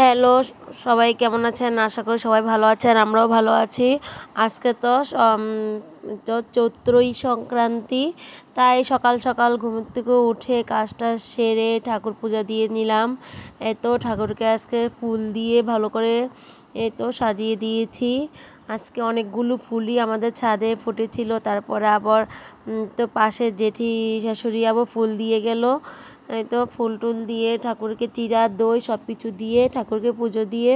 Hello, সবাই কেমন আছেন? আশা করি সবাই ভালো আছেন, আমরাও ভালো আছি। আজকে তো চৈত্রই সংক্রান্তি, তাই সকাল সকাল ঘুম থেকে উঠে কাজটা সেরে ঠাকুর পূজা দিয়ে নিলাম। ঠাকুরকে আজকে ফুল দিয়ে ভালো করে সাজিয়ে দিয়েছি। আজকে অনেকগুলো ফুলই আমাদের ছাদে ফুটেছিল, তারপরে আবার পাশে জেঠি শাশুড়ি আবার ফুল দিয়ে গেল। ফুল টুল দিয়ে ঠাকুরকে চিড়া দই সব কিছু দিয়ে ঠাকুরকে পুজো দিয়ে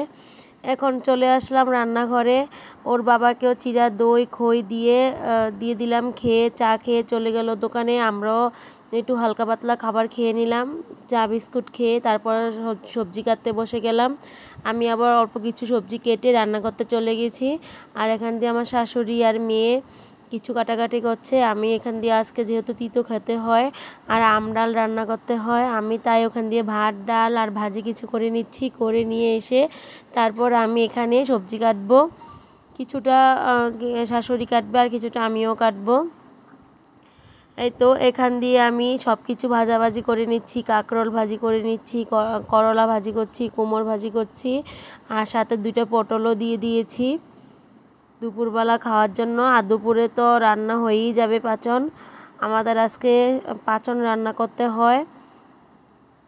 এখন চলে আসলাম রান্নাঘরে। ওর বাবাকেও চিড়া দই খই দিয়ে দিয়ে দিলাম, খেয়ে চা খেয়ে চলে গেল দোকানে। আমরাও একটু হালকা পাতলা খাবার খেয়ে নিলাম, চা বিস্কুট খেয়ে তারপর সবজি কাটতে বসে গেলাম। আমি আবার অল্প কিছু সবজি কেটে রান্না করতে চলে গেছি। আর এখান দিয়ে আমার শাশুড়ি আর মেয়ে কিছু কাটাকাটি করছে। আমি এখান দিয়ে আজকে যেহেতু তিতো খেতে হয় আর ডাল রান্না করতে হয়, আমি তাই ওখান দিয়ে ভাত ডাল আর ভাজি কিছু করে নিচ্ছি। করে নিয়ে এসে তারপর আমি এখানে সবজি কাটবো, কিছুটা শাশুড়ি কাটবে আর কিছুটা আমিও কাটবো। এখান দিয়ে আমি সব কিছু ভাজাভাজি করে নিচ্ছি, কাঁকরোল ভাজি করে নিচ্ছি, করলা ভাজি করছি, কুমড়ো ভাজি করছি, আর সাথে 2টা পটলও দিয়ে দিয়েছি দুপুরবেলা খাওয়ার জন্য। আর দুপুরে তো রান্না হয়েই যাবে পাঁচন, আমাদের আজকে পাঁচন রান্না করতে হয়।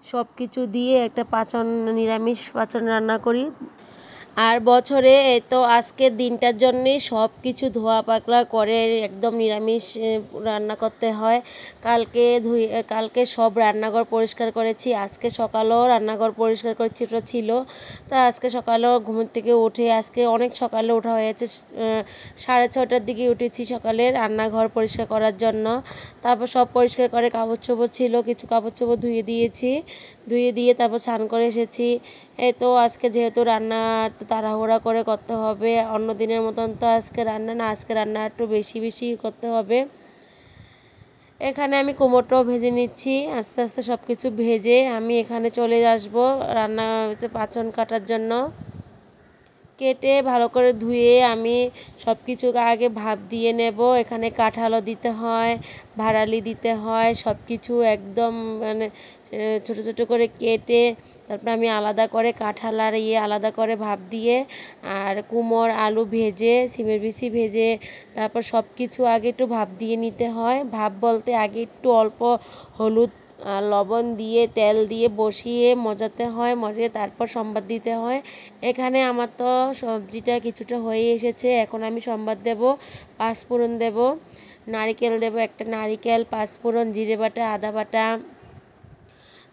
সব কিছু দিয়ে একটা পাঁচন, নিরামিষ পাঁচন রান্না করি। আর বছরে আজকের দিনটার জন্যে সব কিছু ধোয়া পাকলা করে একদম নিরামিষ রান্না করতে হয়। কালকে সব রান্নাঘর পরিষ্কার করেছি, আজকে সকালেও রান্নাঘর পরিষ্কার করেছি, ওটা ছিল। তা আজকে সকালেও ঘুম থেকে উঠে, আজকে অনেক সকালে ওঠা হয়েছে, 6:30টার দিকে উঠেছি সকালে রান্নাঘর পরিষ্কার করার জন্য। তারপর সব পরিষ্কার করে কাপড় চোপড় ছিল, কিছু কাপড় চোপড় ধুয়ে দিয়েছি, ধুয়ে দিয়ে তারপর স্নান করে এসেছি। আজকে যেহেতু রান্না তাড়াহুড়া করে করতে হবে, অন্য দিনের মতন তো আজকে রান্না না, আজকে রান্না একটু বেশি বেশি করতে হবে। এখানে আমি কুমড়োটাও ভেজে নিচ্ছি, আস্তে আস্তে সব কিছু ভেজে আমি এখানে চলে আসবো রান্না পাঁচন কাটার জন্য। কেটে ভালো করে ধুয়ে আমি সব কিছু আগে ভাপ দিয়ে নেব। এখানে কাঁঠালও দিতে হয়, ভাড়ালি দিতে হয়, সব কিছু একদম মানে ছোটো ছোটো করে কেটে তারপর আমি আলাদা করে কাঁঠাল আর আলাদা করে ভাপ দিয়ে, আর কুমড়ো আলু ভেজে সিমের বিচি ভেজে তারপর সব কিছু আগে একটু ভাপ দিয়ে নিতে হয়। ভাপ বলতে আগে একটু অল্প হলুদ লবণ দিয়ে তেল দিয়ে বসিয়ে মজাতে হয়, মজিয়ে তারপর সম্বাদ দিতে হয়। এখানে আমার তো সবজিটা কিছুটা হয়ে এসেছে, এখন আমি সম্বাদ দেব, পাঁচফোড়ন দেব, নারিকেল দেব, একটা নারিকেল, পাঁচফোড়ন, জিরে বাটা, আদা বাটা,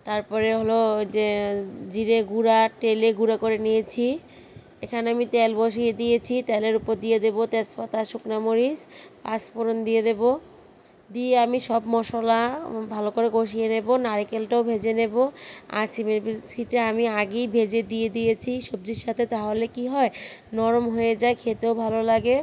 তারপরে হলো যে জিরে গুঁড়া তেলে গুঁড়া করে নিয়েছি। এখানে আমি তেল বসিয়ে দিয়েছি, তেলের উপর দিয়ে দেব তেজপাতা, শুকনো মরিচ, পাঁচফোড়ন দিয়ে দেব, দিয়ে আমি সব মশলা ভালো করে কষিয়ে নেব। নারকেলটাও ভেজে নেব, আর সিমের বিচিটা আমি আগেই ভেজে দিয়ে দিয়েছি সবজির সাথে, তাহলে কি হয় নরম হয়ে যায়, খেতেও ভালো লাগে।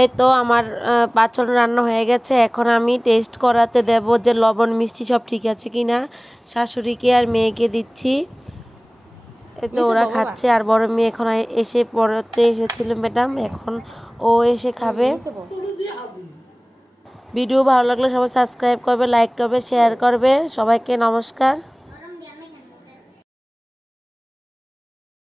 এই তো আমার পাঁচন রান্না হয়ে গেছে। এখন আমি টেস্ট করাতে দেব যে লবণ মিষ্টি সব ঠিক আছে কিনা। শাশুড়িকে আর মেয়েকে দিচ্ছি। এই তো ওরা খাচ্ছে, আর বড় মেয়ে এখন এসে পড়তে এসেছিল ম্যাডাম, এখন ও এসে খাবে। ভিডিও ভালো লাগলে সবাই সাবস্ক্রাইব করবে, লাইক করবে, শেয়ার করবে। সবাইকে নমস্কার।